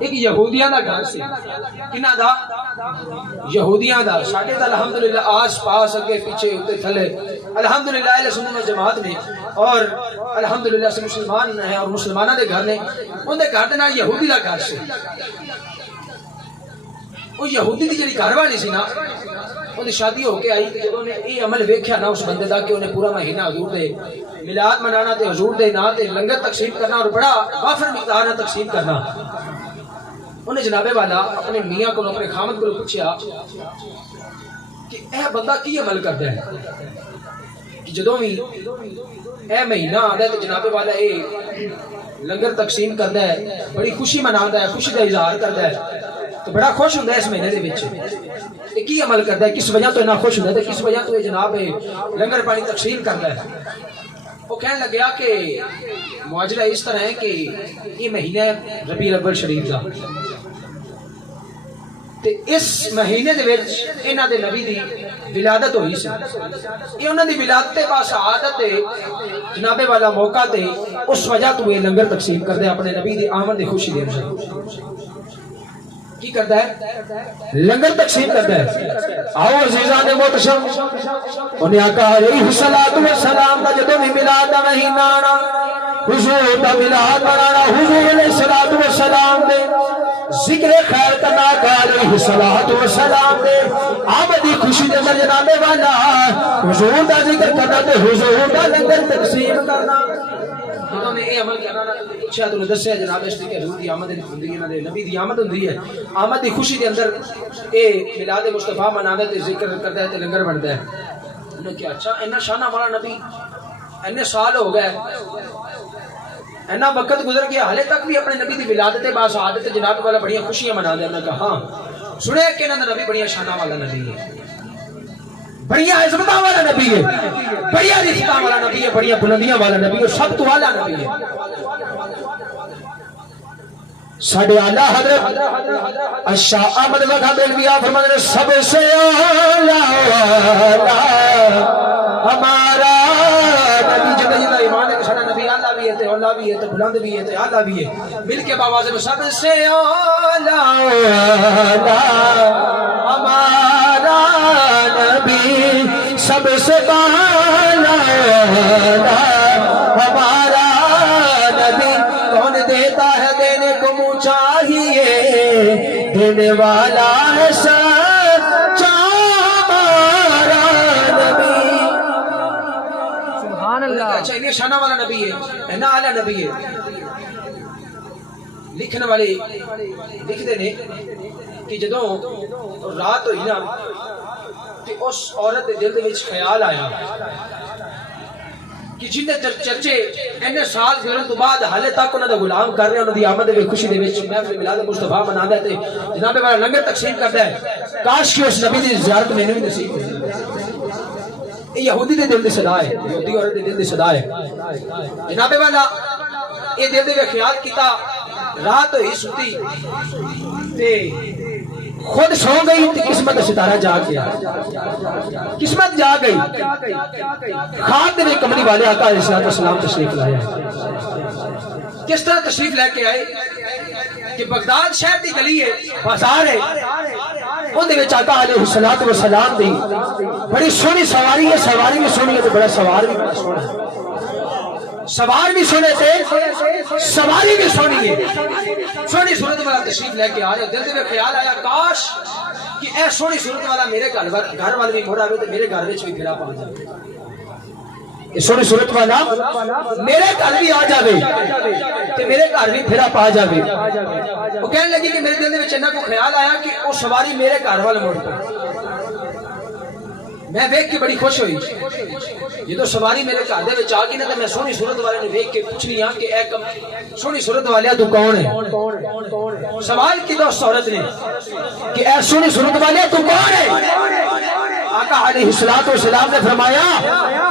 ایک یہودیاں دا گھر سی کنہ دا یہودیاں دا ساڈے تے الحمدللہ آس پاس اگے پیچھے اوتے تھلے الحمدللہ اہل سنت جماعت نے اور الحمدللہ سے مسلمان ہیں اور مسلماناں دے گھر نے اون دے گھر دے نال یہودی دا گھر سی وہ یہودی دی جڑی گھر والی سی نا اون شادی ہو کے آئی تے جدوں نے یہ عمل ویکھیا نا اس بندے دا کہ انہیں پورا مہینہ حضور دے میلاد منانا تے حضور دے نام تے لنگر تقسیم کرنا اور بڑا وافر مقدار نال تقسیم کرنا انہیں جناب والا اپنے میاں کو اپنے خامد کو پوچھا کہ اے بندہ کی عمل کرتا ہے کہ جدوں بھی اے مہینہ آندا ہے تے جناب والا اے لنگر تقسیم کردا ہے بڑی خوشی مناتا ہے خوشی کا اظہار کرتا ہے تو بڑا خوش ہوندا ہے اس مہینے دے وچ تے کی عمل کردا ہے کس وجہ تو اتنا خوش ہوندا ہے تے کس وجہ تو جناب لنگر پانی تقسیم کردا ہے وہ کہنے لگیا کہ معجزہ اس طرح ہے کہ یہ مہینہ ربیع الاول شریف دا تے اس مہینے دے وچ انہاں دے نبی دی ولادت ہوئی سی یہ انہاں دی ولادت تے با سعادت تے جناب والا موقع تے اس وجہ تو یہ لنگر تقسیم کردے اپنے نبی دی آمد دی خوشی دے کی کرتا ہے لنگر تقسیم کرتا ہے آؤ عزیزان محتشم انہیں آقا علیہ السلام کا جدوں بھی میلاد دا مہینہ آنا حضور دا میلاد منانا حضور علیہ السلام دے ذکر خیر کرنا آقا علیہ السلام دے آمدی خوشی دے اندر جناب والا حضور دا ذکر کرنا تے حضور دا لنگر تقسیم کرنا جدوں نے یہ عمل کرنا نا پوچھا تو دسیا جناب اس کہ حضور دی آمد ہوندی ہے نا نبی دی آمد ہوندی ہے آمد دی خوشی دے اندر اے میلاد مصطفی منادا تے ذکر کردا ہے تے لنگر بندا ہے انہوں نے کہا اچھا اتنا شان والا نبی اتنے سال ہو گئے اتنا وقت گزر گیا حالے تک بھی اپنے نبی دی ولادت با سعادت جناب والا بڑی خوشیاں منادا ہے انہوں نے کہا ہاں سنے کہ انہاں دا نبی بڑی شان والا نبی ہے بڑی عظمت والا نبی ہے بڑی رفتہ والا نبی ہے بڑی بلندیاں والا نبی ہے سب تو والا نبی ہے ساڈے اعلی حضرت شاہ احمد وگا بلویا فرماتے ہیں سب سے اعلی ہمارا نبی جدا ایمان ہے کہ سارا نبی اعلی بھی ہے تے اولا بھی ہے تے بلند بھی ہے تے اعلی بھی ہے مل کے باواز میں سب سے اعلی ہمارا نبی سب سے بالا ہمارا نبی کون دیتا ہے دینے کو منہ چاہیے دینے والا ہے سچا ہمارا نبی سبحان اللہ اچھا یہ شانہ والا نبی ہے نا اعلیٰ نبی ہے لکھنے والے لکھتے نے کہ جدوں رات ہوئی نا کہ اس عورت دے دل دے وچ خیال آیا کہ جن چرچے اینے سال گزرن تو بعد حالے تک انہاں دا غلام کر رہے انہاں دی آمد دے خوشی دے وچ محفل میلاد مصطفی منادا ہے تے جناب والا لنگر تقسیم کردا ہے کاش کہ اس نبی دی زیارت میں بھی نصیب ہو یہ یہودی دے دل دی صدا ہے یہودی عورت دے دل دی صدا ہے جناب والا یہ دل دے خیال کیتا رات ہوئی ستی تے خود سو گئی تے قسمت ستارہ جاگ گیا قسمت جاگ گئی خواب دے کملی والے آقا علیہ السلام تشریف لائے کس طرح تشریف لے کے آئے کہ بغداد شہر دی گلی ہے بازار ہے ان دے وچ آقا علیہ السلام دی بڑی سونی سواری ہے سواری بھی سونی ہے تے بڑا سوار بھی بڑا سونا ہے سوار بھی سونے تھے سواری بھی سونی ہے سونی صورت والا تشریف لے کے آیا دل دے خیال آیا کاش کہ اے سونی صورت والا میرے گھر والے بھی موڑا ہوئے تو میرے گھر وچ بھی پھیرا پا جائے یہ سونی صورت والا میرے گھر بھی آ جاوے تے میرے گھر بھی پھیرا پا جاوے وہ کہنے لگی کہ میرے دل دے وچ انہاں کو خیال آیا کہ وہ سواری میرے گھر والے موڑ پہ میں دیکھ کے بڑی خوش ہوئی یہ تو سواری میرے گھر دے وچ آ گئی نا تے میں سونی صورت والے نے دیکھ کے پوچھنی ہاں کہ اے سونی صورت والے تو کون ہے سوال کی دوست عورت نے کہ اے سونی صورت والے تو کون ہے آقا علیہ السلام نے فرمایا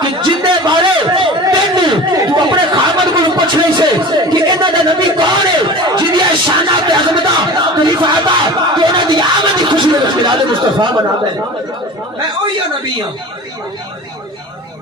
کہ جتنے بارے تو اپنے خامد کو پوچھ نہیں سے کہ انہاں دا نبی کون ہے جن دی شانہ تے عظمتاں خلیفہ کہ انہاں دی آمد دی خوشی میں میلاد مصطفی مناتا ہے میں وہی نبی ہوں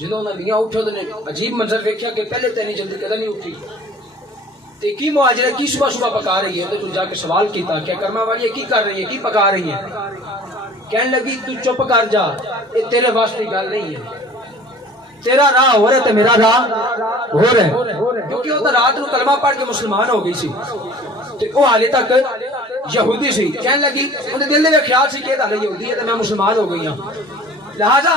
ਜਦੋਂ ਉਹਨਾਂ ਦੀਆਂ ਉੱਠੋ ਤੇ ਅਜੀਬ ਮੰਜ਼ਰ ਵੇਖਿਆ ਕਿ ਪਹਿਲੇ ਤੇ ਨਹੀਂ ਜਲਦੀ ਕਦੇ ਨਹੀਂ ਉੱਠੀ ਤੇ ਕੀ ਮੁਹਾਜਰਾ ਕੀ ਸੁਬਹ ਪਕਾ ਰਹੀ ਹੈ। ਤੇ ਤੂੰ ਜਾ ਕੇ ਸਵਾਲ ਕੀਤਾ ਕਿ ਕਰਮਾ ਵਾਲੀ ਕੀ ਕਰ ਰਹੀ ਹੈ, ਕੀ ਪਕਾ ਰਹੀ ਹੈ। ਕਹਿਣ ਲੱਗੀ ਤੂੰ ਚੁੱਪ ਕਰ ਜਾ, ਇਹ ਤੇਰੇ ਵਾਸਤੇ ਗੱਲ ਨਹੀਂ ਹੈ, ਤੇਰਾ ਰਾਹ ਹੋ ਰਿਹਾ ਤੇ ਮੇਰਾ ਰਾਹ ਹੋ ਰਿਹਾ। ਕਿਉਂਕਿ ਉਹ ਤਾਂ ਰਾਤ ਨੂੰ ਕਲਮਾ ਪੜ੍ਹ ਕੇ ਮੁਸਲਮਾਨ ਹੋ ਗਈ ਸੀ ਤੇ ਉਹ ਹਾਲੇ ਤੱਕ ਯਹੂਦੀ ਸੀ। ਕਹਿਣ ਲੱਗੀ ਉਹਦੇ ਦਿਲ ਦੇ ਵਿੱਚ ਖਿਆਲ ਸੀ ਕਿ ਇਹ ਤਾਂ ਯਹੂਦੀ ਹੈ ਤੇ ਮੈਂ ਮੁਸਲਮਾਨ ਹੋ ਗਈ ਹਾਂ, ਲਿਹਾਜ਼ਾ